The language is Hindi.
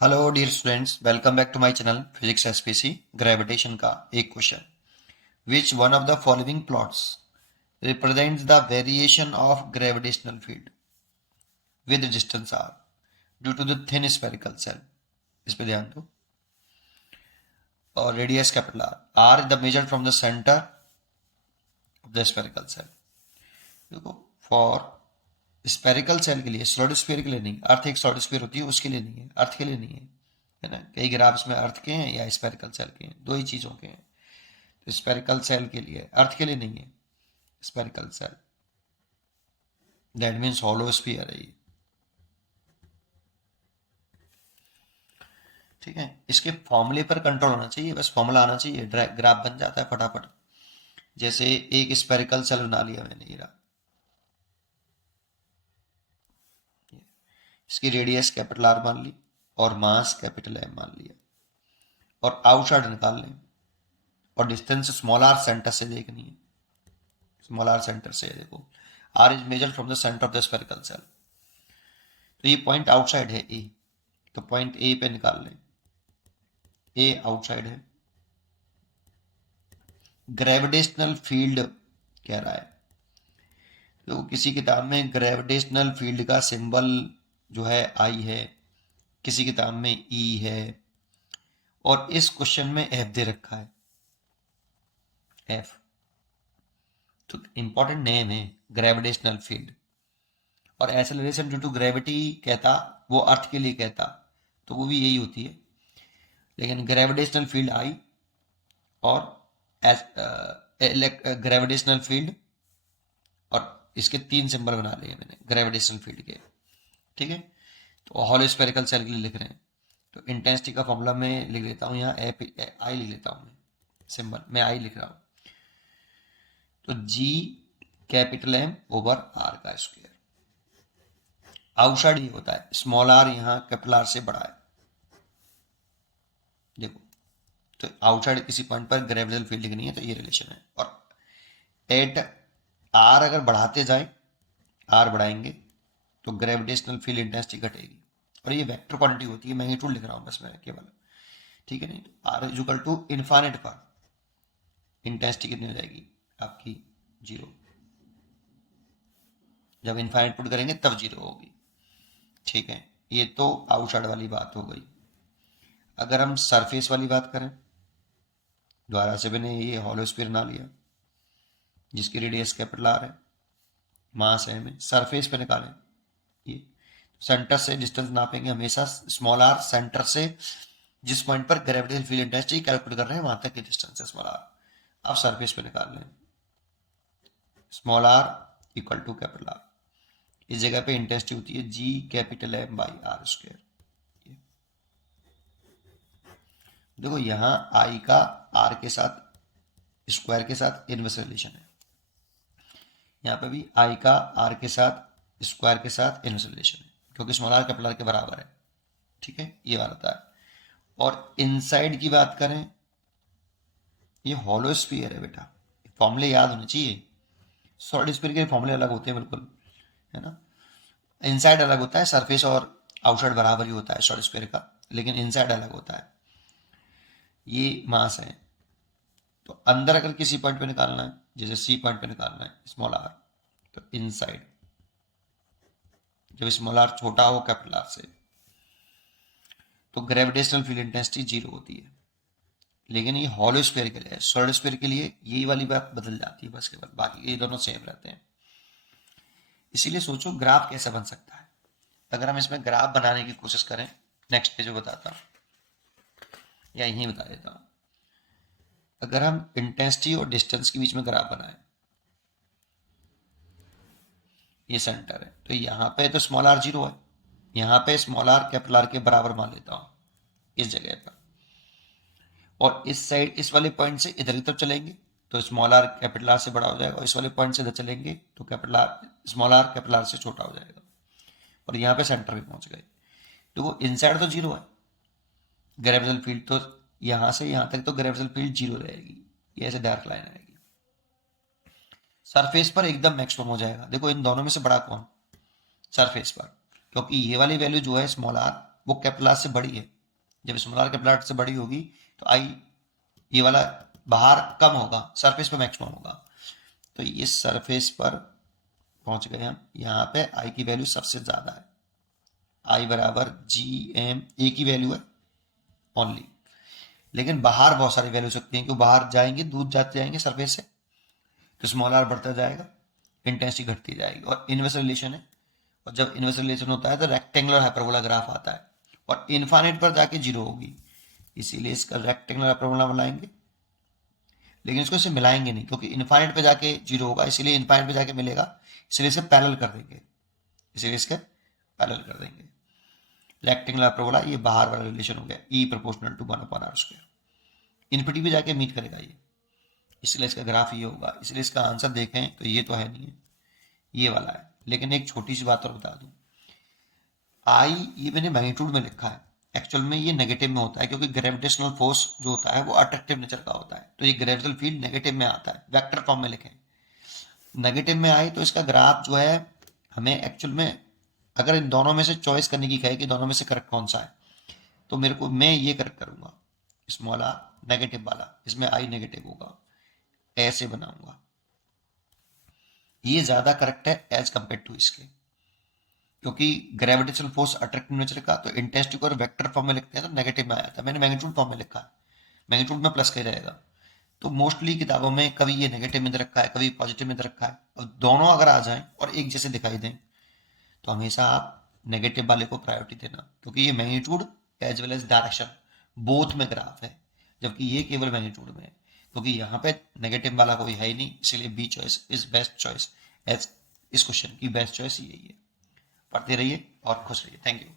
Hello dear students, welcome back to my channel physics SPC. Gravitation का एक question. Which one of the following plots represents the variation of gravitational field with distance R due to the thin spherical shell. इस पे ध्यान दो। और radius capital R is the measured from the centre of the spherical shell. देखो, फॉर स्फेरिकल सेल के लिए, सॉलिड स्फीयर के लिए नहीं, अर्थ एक सॉलिड स्फीयर होती है, उसके लिए नहीं है, अर्थ के लिए नहीं है ना। कई ग्राफ्स में अर्थ के हैं या स्फेरिकल सेल के हैं, दो ही चीजों के हैं। तो स्फेरिकल सेल के लिए, अर्थ के लिए नहीं है। Spherical shell that means hollow sphere है ये। ठीक है, इसके फॉर्मूले पर कंट्रोल होना चाहिए, बस फॉर्मूला आना चाहिए, ग्राफ बन जाता है फटाफट। जैसे एक स्फेरिकल सेल बना लिया मैंने, ये रहा। इसकी रेडियस कैपिटल आर मान ली और मास कैपिटल एम मान लिया, और आउटसाइड निकाल लें। और डिस्टेंस स्मॉल आर सेंटर से देखनी है। स्मॉल आर सेंटर से है, देखो। R is measured from the centre of the spherical shell. तो ये पॉइंट आउटसाइड है ए, तो पॉइंट ए पे निकाल लें। ए आउटसाइड है। ग्रेविटेशनल फील्ड कह रहा है, तो किसी किताब में ग्रेविटेशनल फील्ड का सिंबल जो है आई है, किसी किताब में ई है, और इस क्वेश्चन में एफ दे रखा है। एफ तो इंपॉर्टेंट नेम है, ग्रेविटेशनल फील्ड। और एक्सेलरेशन ड्यू टू ग्रेविटी कहता, वो अर्थ के लिए कहता, तो वो भी यही होती है। लेकिन ग्रेविटेशनल फील्ड आई, और ग्रेविटेशनल फील्ड, और इसके तीन सिंबल बना लिए मैंने ग्रेविटेशनल फील्ड के। ठीक है, तो हॉलो स्फेरिकल सेल के लिए लिख रहे हैं, तो इंटेंसिटी का फॉर्मूला मैं लिख लेता हूँ यहाँ, आई लिख लेता हूँ मैं, सिंबल मैं आई लिख रहा हूँ। तो जी कैपिटल एम ओवर आर का स्क्वायर। आउटसाइड ये होता है, स्मॉल आर यहाँ कैपिटल आर से बड़ा है। देखो, तो आउटसाइड किसी पॉइंट पर ग्रेविटेशनल फील्ड लिखनी है, तो ये रिलेशन है। और एट आर अगर बढ़ाते जाए, आर बढ़ाएंगे तो ग्रेविटेशनल फील्ड इंटेंसिटी घटेगी। और ये वेक्टर क्वांटिटी होती है, मैग्नीट्यूड लिख रहा हूँ बस मैं केवल। ठीक है, नहीं R is equal to infinite पर इंटेंसिटी कितनी हो जाएगी आपकी, जीरो। जब इन्फाइनाइट पुट करेंगे तब जीरो होगी। ठीक है, ये तो आउटसाइड वाली बात हो गई। अगर हम सरफेस वाली बात करें, द्वारा से मैंने ये हॉलो स्फीयर बना लिया जिसकी रेडियस कैपिटल आर है, मास है में, सरफेस पे निकालें। ये सेंटर से डिस्टेंस नापेंगे हमेशा, स्मॉल आर सेंटर से जिस पॉइंट पर ग्रेविटेशनल फील्ड इंटेंसिटी कैलकुलेट कर रहे हैं वहां तक की डिस्टेंस है स्मॉल आर। आप सरफेस पे निकाल लें, small R equal to capital R. इस जगह पे इंटेंसिटी होती है G capital M by R square. देखो, यहाँ आई का आर के साथ स्क्वायर के साथ इनवर्स रिलेशन है, यहाँ पे भी आई का आर के साथ स्क्वायर के साथ इनवर्स रिलेशन है, क्योंकि स्मॉल आर कैपिटल आर के बराबर है। ठीक है, ये वाला था। और इनसाइड की बात करें, ये हॉलो स्फीयर है बेटा, फॉर्मूले याद होने चाहिए। सॉलिड स्फीयर के फॉर्मूले अलग होते हैं बिल्कुल, है ना। इनसाइड अलग होता है, सरफेस और आउटसाइड बराबर ही होता है सॉलिड स्फीयर का, लेकिन इनसाइड अलग होता है। ये मास है, तो अंदर अगर किसी पॉइंट पे निकालना है, जैसे सी पॉइंट पे निकालना है स्मॉल आर, तो इनसाइड, जब स्मॉल आर छोटा हो कैपिटल आर से, तो ग्रेविटेशनल फील्ड इंटेंसिटी जीरो होती है। लेकिन ये हॉलो स्फीयर के लिए है, सॉलिड स्फीयर के लिए यही वाली बात बदल जाती है बस, केवल बाकी ये दोनों सेम रहते हैं। इसीलिए सोचो ग्राफ कैसे बन सकता है। अगर हम इसमें ग्राफ बनाने की कोशिश करें, नेक्स्ट पेज में बताता हूँ या यहीं बता देता हूँ। अगर हम इंटेंसिटी और डिस्टेंस के बीच में ग्राफ बनाए, ये सेंटर है, तो यहाँ पे तो स्मॉल आर जीरो है, यहाँ पे स्मॉल आर कैपिटल आर के बराबर मान लेता हूँ इस जगह पर। और इस साइड, इस वाले पॉइंट से इधर की तरफ चलेंगे तो स्मॉल आर कैपिटल आर से बड़ा हो जाएगा, और इस वाले पॉइंट से इधर चलेंगे तो capital R, small are capital R से छोटा हो जाएगा। और यहाँ पे सेंटर में पहुंच गए, तो वो इनसाइड तो जीरो है, ग्रेविटेशनल फील्ड तो यहाँ से यहाँ तक तो ग्रेविटेशनल फील्ड जीरो रहेगी, ये ऐसे डार्क लाइन आएगी। सरफेस पर एकदम मैक्सिमम हो जाएगा। देखो, इन दोनों में से बड़ा कौन, सरफेस पर, क्योंकि ये वाली वैल्यू जो है स्मॉल आर, वो कैपिटल आर से बड़ी है। जब स्मॉल आर कैपिटल आर से बड़ी होगी तो आई ये वाला बाहर कम होगा, सरफेस पे मैक्सिमम होगा। तो ये सरफेस पर पहुंच गए हम, यहाँ पे आई की वैल्यू सबसे ज्यादा है, आई बराबर जी एम, ए की वैल्यू है ओनली। लेकिन बाहर बहुत सारी वैल्यू सकती हैं, क्योंकि बाहर जाएंगे दूर जाते जाएंगे सरफेस से, तो स्मॉल आर बढ़ता जाएगा, इंटेंसिटी घटती जाएगी। और इनवर्स रिलेशन है, और जब इनवर्स रिलेशन होता है तो रेक्टेंगुलर हाइपरबोला ग्राफ आता है, और इनफाइनाइट पर जाके जीरो होगी, इसीलिए इसका रेक्टेंगुलर हाइपरबोला बनाएंगे। लेकिन इसको इससे मिलाएंगे नहीं, क्योंकि इनफाइनाइट पे जाके जीरो होगा, इसीलिए इनफाइनाइट पे जाके मिलेगा, इसलिए इसे पैरेलल कर देंगे, इसीलिए इसके पैरेलल कर देंगे। रेक्टेंगुलर हाइपरबोला ये बाहर वाला रिलेशन हो गया, ई प्रोपोर्शनल टू 1/r²। इन्फिनिटी पे जाके मीट करेगा ये, इसलिए इसका ग्राफ ये होगा। इसलिए इसका आंसर देखें तो ये तो है नहीं है, ये वाला है। लेकिन एक छोटी सी बात और बता दूं, आई ये मैंने मैग्नीट्यूड में लिखा है, एक्चुअल में ये नेगेटिव में होता है, क्योंकि ग्रेविटेशनल फोर्स जो होता है वो अट्रैक्टिव नेचर का होता है, तो ये ग्रेविटेशनल फील्ड नेगेटिव में आता है, वेक्टर फॉर्म में लिखें। नेगेटिव में आई तो इसका ग्राफ जो है हमें एक्चुअल में, अगर इन दोनों में से चॉइस करने की कहे कि दोनों में से करेक्ट कौन सा है, तो मेरे को, मैं ये करेक्ट करूंगा, स्मॉल आर नेगेटिव वाला, इसमें आई नेगेटिव होगा, ऐसे बनाऊंगा, ये ज्यादा करेक्ट है एज कंपेयर टू इसके, क्योंकि ग्रेविटेशनल फोर्स अट्रैक्टिव नेचर का, तो इंटेंसिटी को वेक्टर फॉर्म में लिखते हैं तो नेगेटिव में आया था, मैंने मैग्नीट्यूड फॉर्म में लिखा है, मैग्नीट्यूड में प्लस का ही रहेगा। तो मोस्टली किताबों में कभी ये नेगेटिव में दे रखा है, कभी पॉजिटिव में दे रखा है, और दोनों अगर आ जाएं और एक जैसे दिखाई दें तो हमेशा आप नेगेटिव वाले को प्रायोरिटी देना, क्योंकि ये magnitude as well as direction both में ग्राफ है, जबकि ये केवल मैग्नीट्यूड में है, क्योंकि यहाँ पे नेगेटिव वाला कोई है ही नहीं, इसलिए B choice is best choice as इस क्वेश्चन की बेस्ट चॉइस यही है। पढ़ते रहिए और खुश रहिए। Thank you.